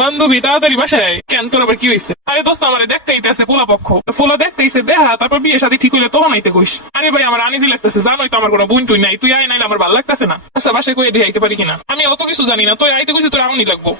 বান্ধবী, তাড়াতাড়ি বাসায়। কেন, তোর আবার কি হয়েছে? আরে দোস্ত, আমার দেখতে আইতেছে পোলা পক্ষ। পোলা দেখতে ইসে দেহা, তারপর বিয়ে সাথে ঠিক হইলে তখন আইতে কইস। আরে ভাই, আমার আনিজি লাগতেছে, জানোই তো আমার কোনো বোন তুই নাই। তুই আয়, নাইলে আমার ভালো লাগতেছে না। আচ্ছা বাসায় কয়ে দিয়ে আইতে পারি কিনা? আমি অত কিছু জানি না। তুই আইতে কইছি, তোর আমনি লাগবো।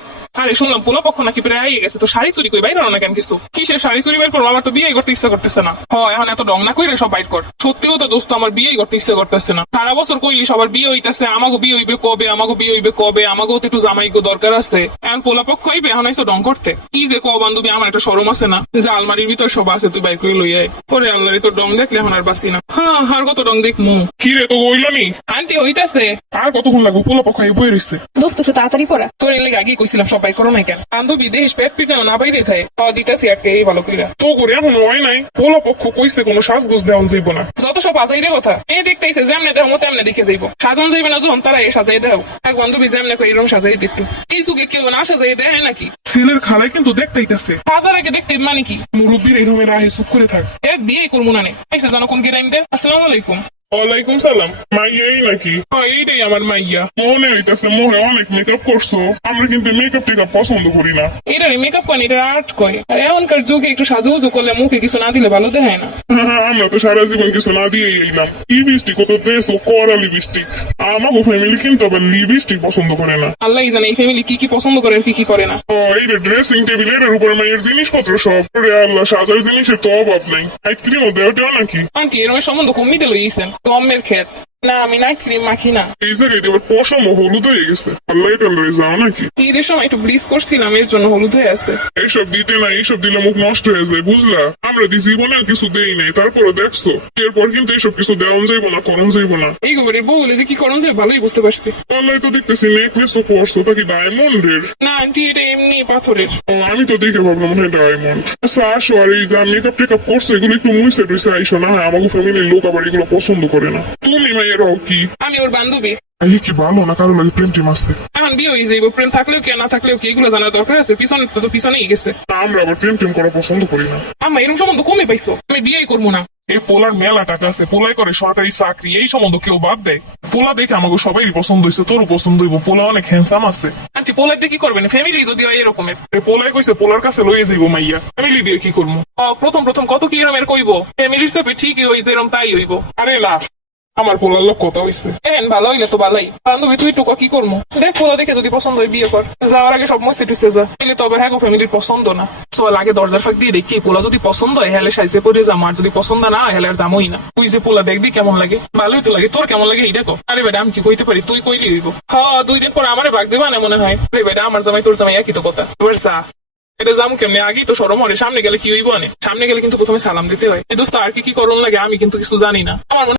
আরে শুনলাম পোলা পক্ষ নাকি প্রায় আইয়ে গেছে তো শাড়ি চুরি করে বাইর না কেন কিছু? কিসের শাড়ি চুরি বের করব? আমার তো বিয়ে করতে ইচ্ছা করতেছে না। হয় এখন এত ডং না কইরে সব বাইর কর। সত্যিও তো দোস্ত আমার বিয়ে করতে ইচ্ছা করতেছে না। সারা বছর কইলি সবার বিয়ে হইতেছে আমাকে বিয়ে হইবে কবে আমাকে বিয়ে হইবে কবে আমাকেও তো একটু জামাইকে দরকার আছে। এখন পোলা পক্ষ হইবে এখন আইসো ডং করতে। কি যে কো বান্ধবী আমার একটা সরম আছে না। যে আলমারির ভিতর সব আছে তুই বাইর করে লই আয়। পরে আল্লাহরে তোর ডং দেখলে এখন আর বাসি না। হ্যাঁ আর কত ডং দেখমু? কি রে তো হইল নি? আন্টি হইতাছে। আর কতক্ষণ লাগবে? পোলা পক্ষ এই বই রইছে। দোস্ত একটু তাড়াতাড়ি পড়া। তোর এর লেগে আগে কইছিলাম সবাই করো নাই কেন? বান্ধবী দেশ পেট পিট না বাইরে থাকে খাওয়া দিতেছি আটকে এই ভালো কইরা? তো করে এখন হয় নাই পোলা পক্ষ কইছে কোনো সাজগোজ দেওয়া যাইব না। যত সব আজাইরে কথা এই দেখতেইছে যেমনে দেহ মতো এমনি দেখে যাইব। সাজান যাইবে না যখন তারা এই সাজাই দেও। এক বান্ধবী যেমনে কই এরকম সাজাই দেখতো এই সুগে কেউ না সাজাই দেয় নাকি? ছেলের খালাই কিন্তু দেখতেইতেছে। সাজার আগে দেখতে মানে কি? মুরব্বীর এরমে রাহে চুপ করে থাক। এক বিয়ে করব না নে। জানো কোন গেরাইম দে আসসালামু আলাইকুম। ওয়ালাইকুম সালাম মাইয়া এই নাকি হ্যাঁ এইটাই আমার মাইয়া মনে হইতাছে মনে অনেক মেকআপ করছ আমরা কিন্তু মেকআপ টেকআপ পছন্দ করি না এটারে মেকআপ করেন এটা আর্ট কয় আর এখনকার যুগে একটু সাজুগুজু করলে মুখে কিছু না দিলে ভালো দেখায় না আমরা তো সারা জীবন কিছু না দিয়ে এলাম লিপস্টিক দেশ ও করা লিপস্টিক আমাকে ফ্যামিলি কিন্তু আবার লিপস্টিক পছন্দ করে না আল্লাহ জানে এই ফ্যামিলি কি কি পছন্দ করে আর কি কি করে না ও এই ড্রেসিং টেবিলের উপর মায়ের জিনিসপত্র সব রে আল্লাহ সাজার জিনিসের তো অভাব নাই আইট ক্রিম ও দেওয়াটাও নাকি আন্টি এর সম্বন্ধ কমিতে লইছেন গমের ক্ষেত। না আমি নাইট ক্রিম মাখি না। এই জায়গায় এবার পশম ও হলুদ হয়ে গেছে। আল্লাহ লয়ে যাও নাকি? ঈদের সময় একটু ব্লিচ করছিলাম এর জন্য হলুদ হয়ে আছে। এইসব দিতে না এইসব দিলে মুখ নষ্ট হয়ে যায় বুঝলা? আমরা দি জীবনে কিছু দেই নাই তারপরে দেখছ? এরপর কিন্তু এইসব কিছু দেওয়ান যাইবো না করণ যাইবো না। এই গোবরের বউ বলে যে কি করুন যে ভালোই বুঝতে পারছি। আল্লাহ তো দেখতেছি নেকলেস ও পরছো তা কি ডায়মন্ডের না আন্টি এটা এমনি পাথরের। ও আমি তো দেখে ভাবলাম মনে হয় ডায়মন্ড আচ্ছা আসো আর এই যা মেকআপ টেকআপ করছ এগুলো একটু মুইসে টুইসে আইসো না হ্যাঁ আমাকে ফ্যামিলির লোক আবার এগুলো পছন্দ করে না। তুমি মাইয়েরাও কি? আমি ওর বান্ধবী। এই কি ভালো না কারও লাগে প্রেম টেম আসতে? এখন বিয়ে হয়ে যাইব প্রেম থাকলেও কি না থাকলেও কি? এগুলো জানার দরকার আছে পিছনে তো পিছনেই গেছে। আমরা আবার প্রেম টেম করা পছন্দ করি না। আম্মা এরকম সম্বন্ধ কমে পাইছো? আমি বিয়েই করব না। এই পোলার মেলা টাকা আছে পোলাই করে সরকারি চাকরি এই সম্বন্ধ কেউ বাদ দেয়? পোলা দেখে আমাকে সবাই পছন্দ হয়েছে তোরও পছন্দ হইব পোলা অনেক হ্যান্সাম আছে। আন্টি পোলাইতে কি করবেন? ফ্যামিলি যদি হয় এরকমের। পোলাই কইছে পোলার কাছে লইয়ে যাইব মাইয়া। ফ্যামিলি দিয়ে কি করব? প্রথম প্রথম কত কি এরমের কইব? ফ্যামিলির সাথে ঠিকই হইছে এরম তাই হইব। আরে না। আমার পোলার লোক কথা হয়েছে এহেন ভালো হইলে তো ভালোই। বান্ধবী, তুই টুকা কি করব দেখ পোলা দেখে যদি পছন্দ হয় বিয়ে কর। যাওয়ার আগে সব মস্তি টুসতে যা। এলে তো আবার হ্যাঁ ফ্যামিলির পছন্দ না। চল আগে দরজার ফাঁক দিয়ে দেখি, পোলা যদি পছন্দ হয়, হেলে সাইজে পরে যাম। আর যদি পছন্দ না হেলে আর যামই না। তুই যে পোলা দেখবি কেমন লাগে? ভালোই তো লাগে। তোর কেমন লাগে এইটা কো? আরে বেটা, আমি কি কইতে পারি? তুই কইলি হইব। হ্যাঁ দুই দিন পর আমারে ভাগ দেবা না মনে হয়? আরে বেটা, আমার জামাই তোর জামাই একই তো কথা। এবার যা। এটা যাম কেমনে? আগেই তো সরম হরে সামনে গেলে কি হইব সামনে গেলে কিন্তু প্রথমে সালাম দিতে হয়। দোস্ত, আর কি কি করুন লাগে আমি কিন্তু কিছু জানি না। আমার